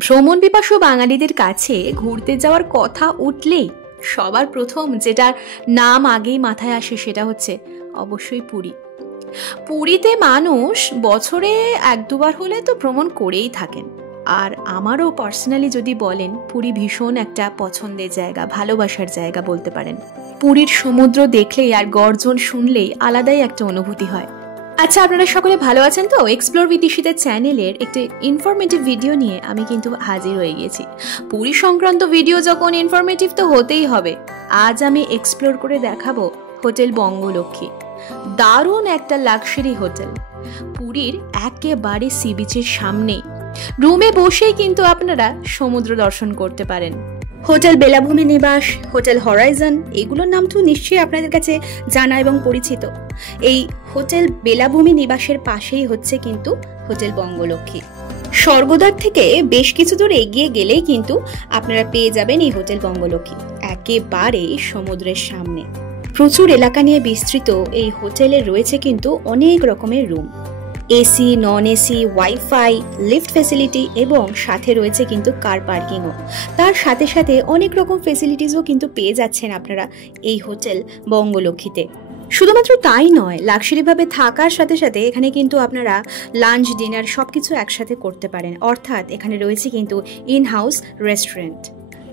ভ্রমণ পিপাসু বাঙালিদের কাছে ঘুরতে যাওয়ার কথা উঠলেই সবার প্রথম যেটার নাম আগেই মাথায় আসে সেটা হচ্ছে অবশ্যই পুরী। পুরীতে মানুষ বছরে এক দুবার হলে তো ভ্রমণ করেই থাকেন। আর আমারও পার্সোনালি যদি বলেন, পুরী ভীষণ একটা পছন্দের জায়গা, ভালোবাসার জায়গা বলতে পারেন। পুরীর সমুদ্র দেখলেই আর গর্জন শুনলেই আলাদাই একটা অনুভূতি হয়। আচ্ছা, আপনারা সকলে ভালো আছেন তো? এক্সপ্লোর উইথ ঈশিতা চ্যানেলের একটি ইনফরমেটিভ ভিডিও নিয়ে আমি কিন্তু হাজির হয়ে গেছি। পুরী সংক্রান্ত ভিডিও যখন ইনফরমেটিভ তো হতেই হবে। আজ আমি এক্সপ্লোর করে দেখাবো হোটেল বঙ্গলক্ষ্মী। দারুণ একটা লাক্সারি হোটেল, পুরীর একেবারে সি বিচের সামনে। রুমে বসেই কিন্তু আপনারা সমুদ্র দর্শন করতে পারেন। হোটেল বেলাভূমি নিবাস, হোটেল হরাইজন, এগুলোর নাম তো নিশ্চয়ই আপনাদের কাছে জানা এবং পরিচিত। এই হোটেল বেলাভূমি নিবাসের পাশেই হচ্ছে কিন্তু হোটেল বঙ্গলক্ষ্মী। স্বর্গদ্বার থেকে বেশ কিছু দূর এগিয়ে গেলেই কিন্তু আপনারা পেয়ে যাবেন এই হোটেল বঙ্গলক্ষ্মী, একেবারে সমুদ্রের সামনে। প্রচুর এলাকা নিয়ে বিস্তৃত এই হোটেলে রয়েছে কিন্তু অনেক রকমের room, AC, non AC, wifi, lift facility এবং সাথে রয়েছে কিন্তু কার পার্কিংও। তার সাথে সাথে অনেক রকম ফেসিলিটিসও কিন্তু পেয়ে যাচ্ছেন আপনারা এই হোটেল বঙ্গলক্ষ্মীতে। শুধুমাত্র তাই নয়, লাক্সারিভাবে থাকার সাথে সাথে এখানে কিন্তু আপনারা লাঞ্চ, ডিনার সবকিছু একসাথে করতে পারেন। অর্থাৎ এখানে রয়েছে কিন্তু ইন হাউস রেস্টুরেন্ট।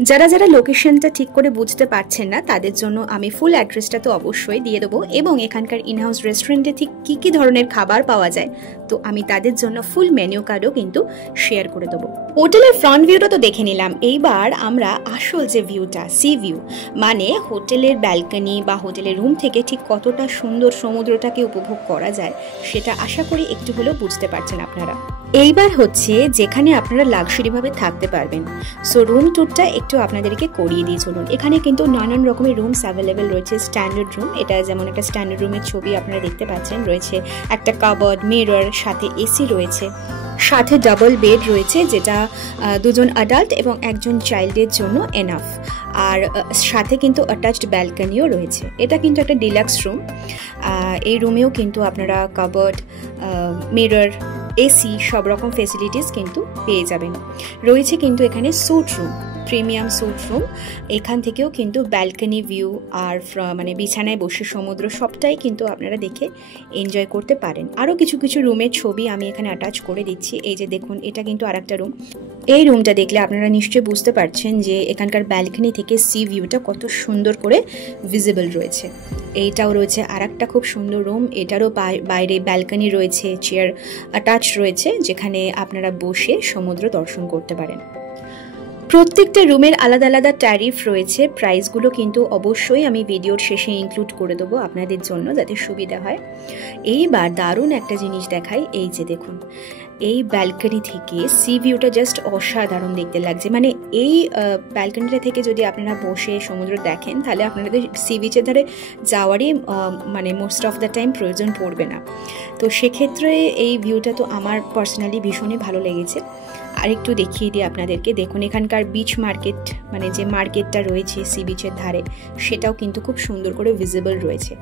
যারা যারা লোকেশনটা ঠিক করে বুঝতে পারছেন না তাদের জন্য আমি ফুল অ্যাড্রেসটা তো অবশ্যই দিয়ে দেবো, এবং এখানকার ইনহাউস রেস্টুরেন্টে ঠিক কী কী ধরনের খাবার পাওয়া যায় তো আমি তাদের জন্য ফুল মেনু কার্ডও কিন্তু শেয়ার করে দেবো। হোটেলের ফ্রন্ট ভিউটা তো দেখে নিলাম, এইবার আমরা আসল যে ভিউটা, সি ভিউ, মানে হোটেলের ব্যালকনি বা হোটেলের রুম থেকে ঠিক কতটা সুন্দর সমুদ্রটাকে উপভোগ করা যায় সেটা আশা করি একটু হলেও বুঝতে পারছেন আপনারা। এইবার হচ্ছে যেখানে আপনারা লাক্সারিভাবে থাকতে পারবেন। সো রুম ট্যুরটা একটু আপনাদেরকে করিয়ে দিয়ে চলুন। এখানে কিন্তু নানান রকমের রুমস অ্যাভেলেবেল রয়েছে। স্ট্যান্ডার্ড রুম, এটা যেমন একটা স্ট্যান্ডার্ড রুমের ছবি আপনারা দেখতে পাচ্ছেন। রয়েছে একটা কাবার্ড, মিরর, সাথে এসি রয়েছে, সাথে ডাবল বেড রয়েছে যেটা দুজন অ্যাডাল্ট এবং একজন চাইল্ডের জন্য এনাফ। আর সাথে কিন্তু অ্যাটাচড ব্যালকনিও রয়েছে। এটা কিন্তু একটা ডিলাক্স রুম। এই রুমেও কিন্তু আপনারা কাবার্ড, মিরর, এসি সব রকম ফেসিলিটিস কিন্তু পেয়ে যাবেন। রয়েছে কিন্তু এখানে sweet room, premium sweet room. এখান থেকেও কিন্তু ব্যালকনি ভিউ আর মানে বিছানায় বসে সমুদ্র সবটাই কিন্তু আপনারা দেখে এনজয় করতে পারেন। আরও কিছু কিছু রুমের ছবি আমি এখানে অ্যাটাচ করে দিচ্ছি। এই যে দেখুন, এটা কিন্তু আরেকটা রুম। এই রুমটা দেখলে আপনারা নিশ্চয়ই বুঝতে পারছেন যে এখানকার ব্যালকনি থেকে সি ভিউটা কত সুন্দর করে ভিজিবল রয়েছে। এইটাও রয়েছে আরেকটা খুব সুন্দর রুম। এটারও বাইরে ব্যালকনি রয়েছে, চেয়ার অ্যাটাচ রয়েছে যেখানে আপনারা বসে সমুদ্র দর্শন করতে পারেন। প্রত্যেকটা রুমের আলাদা আলাদা ট্যারিফ রয়েছে। প্রাইসগুলো কিন্তু অবশ্যই আমি ভিডিওর শেষে ইনক্লুড করে দেবো আপনাদের জন্য যাতে সুবিধা হয়। এইবার দারুণ একটা জিনিস দেখাই। এই যে দেখুন, এই ব্যালকনি থেকে সি ভিউটা জাস্ট অসাধারণ দেখতে লাগছে। মানে এই ব্যালকনিটা থেকে যদি আপনারা বসে সমুদ্র দেখেন তাহলে আপনাদের সি বিচের ধারে যাওয়ারই মানে মোস্ট অফ দ্য টাইম প্রয়োজন পড়বে না। তো সেক্ষেত্রে এই ভিউটা তো আমার পার্সোনালি ভীষণই ভালো লেগেছে। আরেকটু দেখিয়ে দিই আপনাদেরকে। দেখুন, এখানকার বিচ মার্কেট, মানে যে মার্কেটটা রয়েছে সি বিচের ধারে, সেটাও কিন্তু খুব সুন্দর করে ভিজিবল রয়েছে।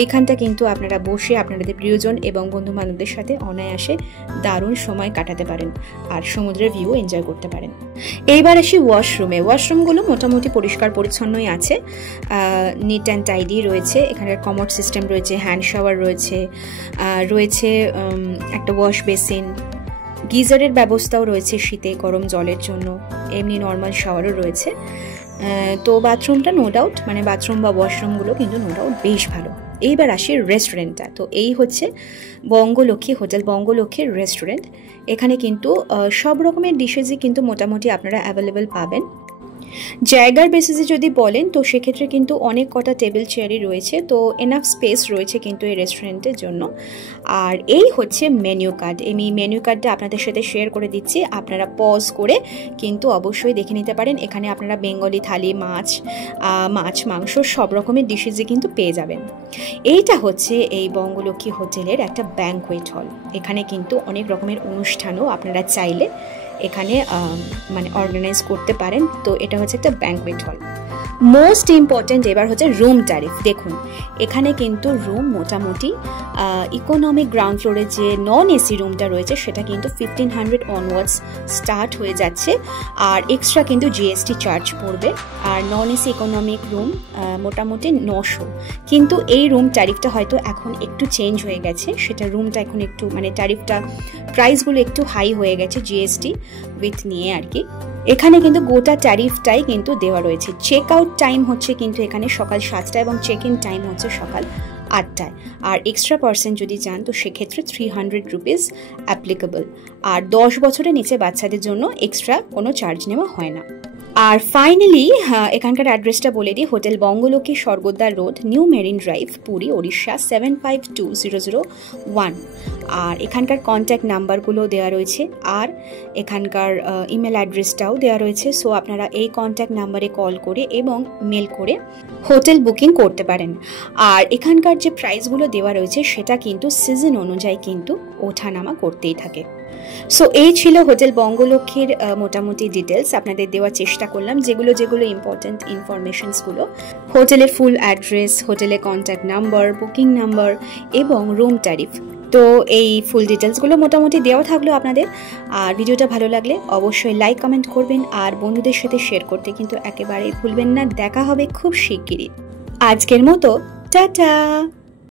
এইখানটা কিন্তু আপনারা বসে আপনাদের প্রিয়জন এবং বন্ধু বান্ধবদের সাথে অনায়াসে দারুণ সময় কাটাতে পারেন আর সমুদ্রের ভিউ এনজয় করতে পারেন। এইবার আসি ওয়াশরুমে। ওয়াশরুমগুলো মোটামুটি পরিষ্কার পরিচ্ছন্নই আছে, নিট অ্যান্ড টাইডি রয়েছে। এখানে কমোড সিস্টেম রয়েছে, হ্যান্ড শাওয়ার রয়েছে, রয়েছে একটা ওয়াশ বেসিন, গিজারের ব্যবস্থাও রয়েছে শীতে গরম জলের জন্য, এমনি নর্মাল শাওয়ারও রয়েছে। তো বাথরুমটা নো ডাউট, মানে বাথরুম বা ওয়াশরুমগুলো কিন্তু নো ডাউট বেশ ভালো। এইবার আসি রেস্টুরেন্টটা। তো এই হচ্ছে বঙ্গলক্ষ্মী হোটেল বঙ্গলক্ষ্মীর রেস্টুরেন্ট। এখানে কিন্তু সব রকমের ডিশেসই কিন্তু মোটামুটি আপনারা অ্যাভেলেবেল পাবেন। জায়গার বেসিসে যদি বলেন তো সেক্ষেত্রে কিন্তু অনেক কটা টেবিল চেয়ারই রয়েছে, তো এনাফ স্পেস রয়েছে কিন্তু এই রেস্টুরেন্টের জন্য। আর এই হচ্ছে মেনু কার্ড। এই মেনু কার্ডটা আপনাদের সাথে শেয়ার করে দিচ্ছি, আপনারা পজ করে কিন্তু অবশ্যই দেখে নিতে পারেন। এখানে আপনারা বেঙ্গলি থালি, মাছ, মাংস সব রকমের ডিশেসই কিন্তু পেয়ে যাবেন। এইটা হচ্ছে এই বঙ্গলক্ষ্মী হোটেলের একটা ব্যাঙ্কোয়েট হল। এখানে কিন্তু অনেক রকমের অনুষ্ঠানও আপনারা চাইলে এখানে মানে অর্গানাইজ করতে পারেন। তো এটা হচ্ছে একটা ব্যাঙ্কোয়েট হল। মোস্ট ইম্পর্টেন্ট এবার হচ্ছে রুম ট্যারিফ। দেখুন এখানে কিন্তু রুম মোটামুটি ইকোনমিক গ্রাউন্ড ফ্লোরে যে নন এসি রুমটা রয়েছে সেটা কিন্তু 1500 অনওয়ার্ডস স্টার্ট হয়ে যাচ্ছে, আর এক্সট্রা কিন্তু জিএসটি চার্জ পড়বে। আর নন এসি ইকোনমিক রুম মোটামুটি 900। কিন্তু এই রুম ট্যারিফটা হয়তো এখন একটু চেঞ্জ হয়ে গেছে, সেটা রুমটা এখন একটু মানে ট্যারিফটা প্রাইসগুলো একটু হাই হয়ে গেছে জিএসটি উইথ নিয়ে আর কি। এখানে কিন্তু গোটা ট্যারিফটাই কিন্তু দেওয়া রয়েছে। চেক আউট টাইম হচ্ছে কিন্তু এখানে সকাল 7টা এবং চেক ইন টাইম হচ্ছে সকাল 8টায়। আর এক্সট্রা পার্সেন্ট যদি যান তো সেক্ষেত্রে 300 রুপিস অ্যাপ্লিকেবল। আর 10 বছরের নিচে বাচ্চাদের জন্য এক্সট্রা কোনো চার্জ নেওয়া হয় না। আর ফাইনালি এখানকার অ্যাড্রেসটা বলে দিই, hotel Bangalakshmi, Swargadwar road, new marine drive, Puri, Odisha 752001। আর এখানকার কন্ট্যাক্ট নাম্বারগুলো দেওয়া রয়েছে, আর এখানকার ইমেল অ্যাড্রেসটাও দেওয়া রয়েছে। সো আপনারা এই কন্ট্যাক্ট নাম্বারে কল করে এবং মেল করে হোটেল বুকিং করতে পারেন। আর এখানকার যে প্রাইসগুলো দেওয়া রয়েছে সেটা কিন্তু সিজন অনুযায়ী কিন্তু ওঠানামা করতেই থাকে। সো এই ছিল হোটেল বঙ্গলক্ষ্মীর মোটামুটি ডিটেলস, আপনাদের দেওয়ার চেষ্টা করলাম যেগুলো যেগুলো ইম্পর্টেন্ট ইনফরমেশনসগুলো, হোটেলের ফুল অ্যাড্রেস, হোটেলের কন্ট্যাক্ট নাম্বার, বুকিং নাম্বার এবং রুম ট্যারিফ। তো এই ফুল ডিটেলসগুলো মোটামুটি দেওয়া থাকলো আপনাদের। আর ভিডিওটা ভালো লাগলে অবশ্যই লাইক কমেন্ট করবেন, আর বন্ধুদের সাথে শেয়ার করতে কিন্তু একেবারেই ভুলবেন না। দেখা হবে খুব শিগগিরই। আজকের মতো টাটা।